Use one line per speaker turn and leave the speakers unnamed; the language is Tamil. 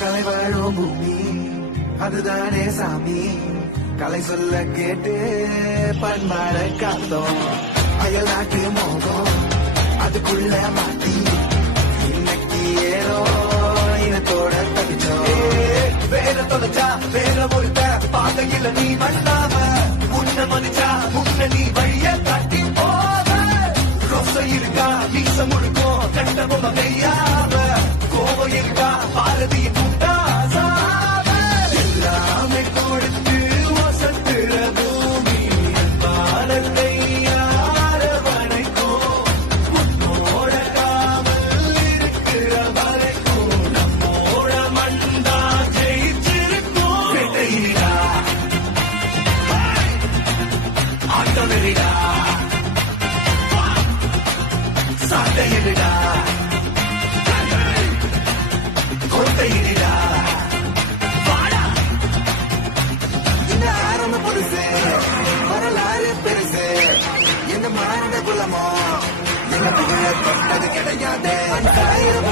கலை வாழும் பூமி. அதுதானே சாமி. கலை சொல்ல கேட்டு பண்பாட காத்தோம். அயல் நாட்டு மோகம் அதுக்குள்ள மாட்டி. இன்னைக்கு ஏறோ இனத்தோட தவிச்சோம்.
வேற தொலைச்சா வேற ஒருத்த பாதையில நீ மண்ணாம உன்ன மதிச்சா உன்ன நீ வழிய காட்டி போத ரோச இருக்கா வீச முழுக்கோ கண்ட பொம்மையா தொழிலா சாட்டையிடா கோட்டையிடா
புதுசு? வரலாறு பெருசு. என்ன மாறந்த குலமோ என்ன புகழப்பட்டது கிடையாது. ஆயிரம்